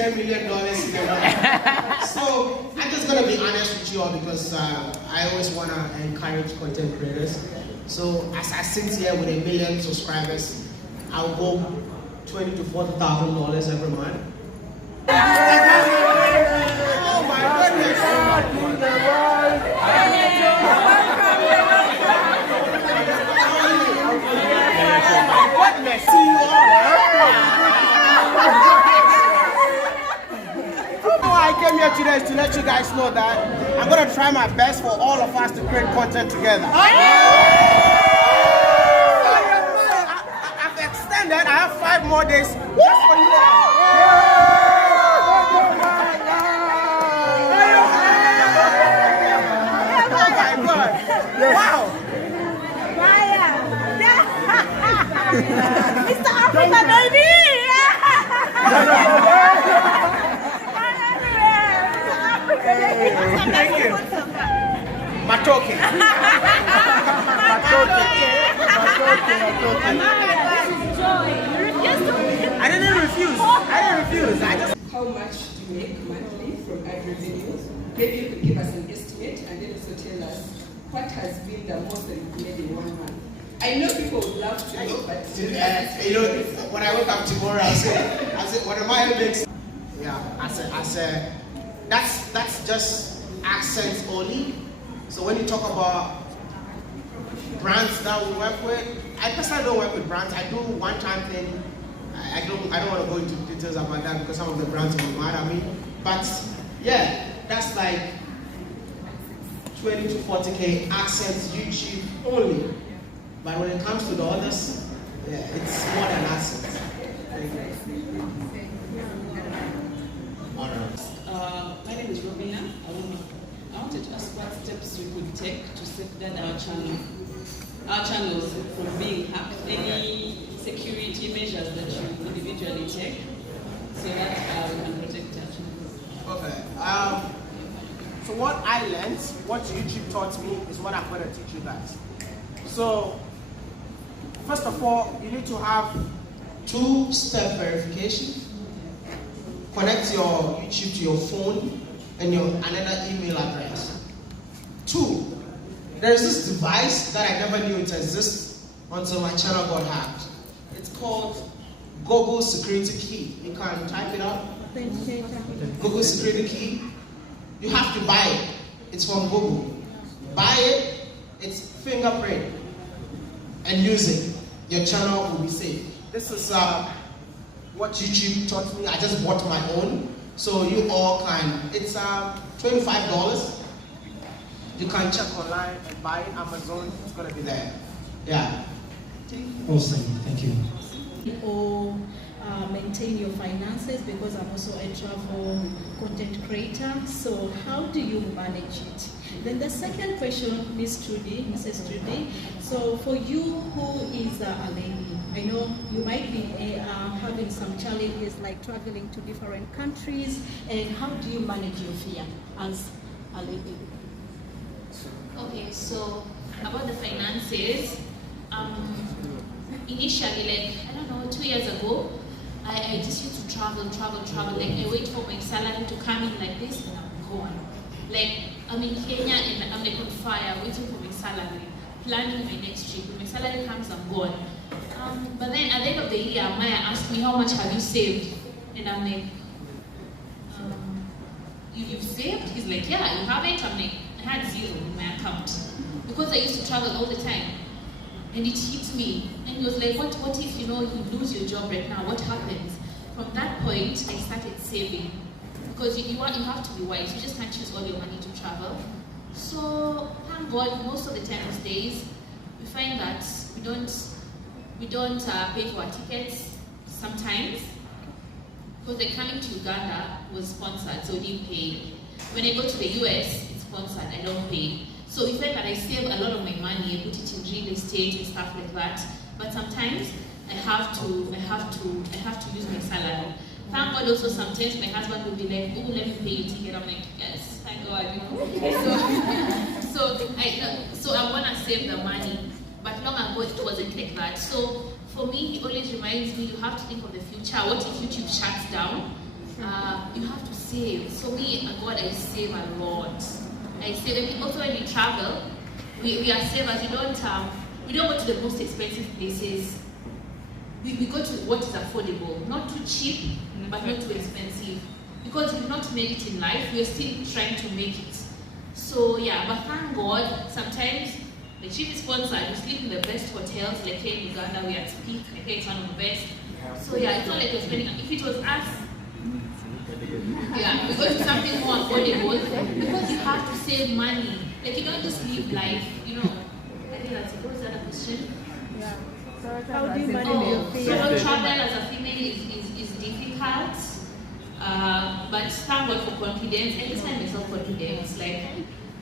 $10 million in a month. So I'm just gonna be honest with you all because I always wanna encourage content creators. So as I sit here with 1 million subscribers, I'll go $20,000 to $40,000 every month. Oh my goodness! I came here today to let you guys know that I'm going to try my best for all of us to create content together. I've extended, I have 5 more days just for you all. Oh my God. Wow. Mr. Africa, baby! Thank you. Matoke. I didn't refuse. I just. How much do you make monthly from ad revenues? Maybe you could give us an estimate and then also tell us what has been the most that you've made in 1 month. I know people would love to know, but you know, when I wake up tomorrow, I say, Wodemaya makes. Yeah, I said, that's just accents only. So when you talk about brands that we work with, I personally don't work with brands. I do one-time thing. I don't want to go into details about that because some of the brands will be mad at me. But yeah, that's like 20 to 40K accents YouTube only. But when it comes to the others, yeah, it's more than accents. My name is Wodemaya. I wanted to ask what steps we could take to safeguard our channels from being hacked. Any security measures that you individually take so that we can protect our channels? Okay. So what I learned, what YouTube taught me, is what I'm going to teach you guys. So first of all, you need to have 2-step verification. Connect your YouTube to your phone and another email address. 2, there's this device that I never knew it exists until my channel got hacked. It's called Google Security Key. You can type it up. Google Security Key. You have to buy it. It's from Google. Buy it. It's fingerprint. And use it. Your channel will be safe. This is what YouTube taught me. I just bought my own. So you all can, it's $25. You can check online and buy it. Amazon, it's gonna be there. Yeah. Awesome, thank you. Or maintain your finances, because I'm also a travel content creator. So how do you manage it? Then the second question, Mrs. Trudy. So for you who is a lady, I know you might be having some challenges like traveling to different countries, and how do you manage your fear as a lady? Okay, so about the finances, initially, like, I don't know, 2 years ago, I just used to travel. Like, I wait for my salary to come in like this, and I'm gone. Like, I'm in Kenya and I'm like on fire, waiting for my salary, planning my next trip. When my salary comes, I'm gone. But then at the end of the year, Maya asked me, how much have you saved? And I'm like, you've saved? He's like, yeah, you haven't? I'm like, I had 0 in my account. Because I used to travel all the time. And it hit me. And he was like, what if, you lose your job right now? What happens? From that point, I started saving. Because you have to be wise. You just can't use all your money to travel. So, thank God, most of the time these days, we find that we don't pay for our tickets sometimes. Because like coming to Uganda was sponsored, so we didn't pay. When I go to the US, it's sponsored, I don't pay. So we find that I save a lot of my money and put it in real estate and stuff like that. But sometimes I have to use my salary. Thank God also sometimes my husband will be like, oh, let me pay your ticket. I'm like, yes, thank God, So I want to save the money. But long ago it wasn't like that. So for me, he always reminds me, you have to think of the future. What if YouTube shuts down? save. So me and God, I save a lot. I save, and also when we travel, we are savers. We don't go to the most expensive places. We go to what is affordable, not too cheap, but not too expensive. Because we've not made it in life, we're still trying to make it. So yeah, but thank God, sometimes the cheapest sponsor, you sleep in the best hotels, like here in Uganda, we are at Peak, like here it's one of the best. So yeah, it's not like we're spending, if it was us, yeah, we go to something more affordable, because you have to save money. Like you don't just live life, I think that's it. What was the other question? Yeah. How do you manage your fear? Solo travel as a female is difficult, but thank God for confidence. I just find myself confidence.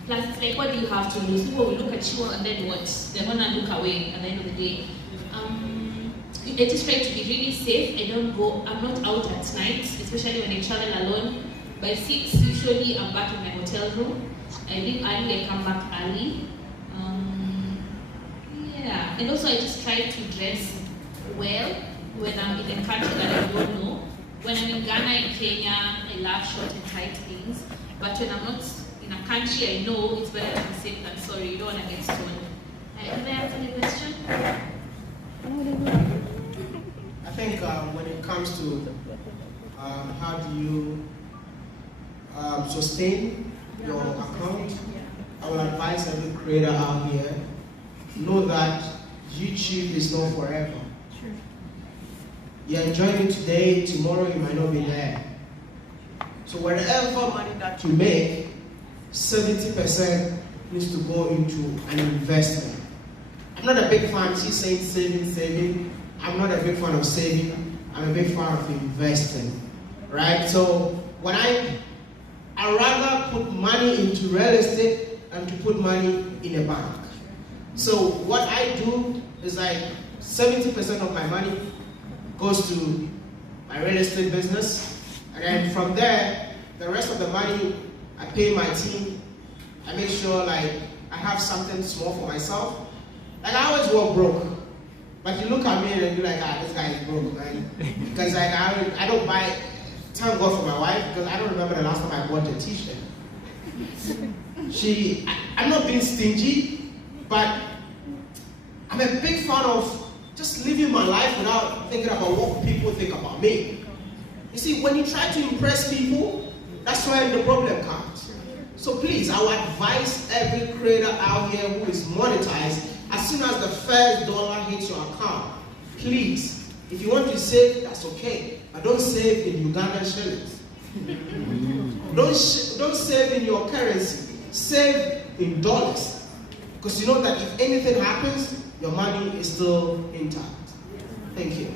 Plus it's like, what do you have to lose? People will look at you and then what? They're gonna look away at the end of the day. I just try to be really safe. I'm not out at night, especially when I travel alone. By 6, usually I'm back in my hotel room. I leave early, I come back early. Yeah, and also I just try to dress well when I'm in a country that I don't know. When I'm in Ghana, in Kenya, I love short and tight things. But when I'm not in a country I know, it's better to be safe than sorry. You don't want to get stoned. Can I answer the question? I think when it comes to how do you sustain your account, I will advise every creator out here, know that YouTube is not forever. Sure. You're enjoying it today, tomorrow you might not be there. So whatever money that you make, 70% needs to go into an investment. I'm not a big fan, she's saying saving. I'm not a big fan of saving, I'm a big fan of investing. Right? So when I rather put money into real estate than to put money in a bank. So what I do is 70% of my money goes to my real estate business, and then from there, the rest of the money I pay my team. I make sure I have something small for myself. I always walk broke, but you look at me and you're like, this guy is broke, right? Because I don't buy. Thank God for my wife, because I don't remember the last time I bought a t-shirt. I'm not being stingy, but I'm a big fan of just living my life without thinking about what people think about me. You see, when you try to impress people, that's where the problem comes. So please, I would advise every creator out here who is monetized, as soon as the first dollar hits your account, please, if you want to save, that's okay, but don't save in Ugandan shillings. Don't save in your currency, save in dollars. Because you know that if anything happens, your money is still intact. Thank you.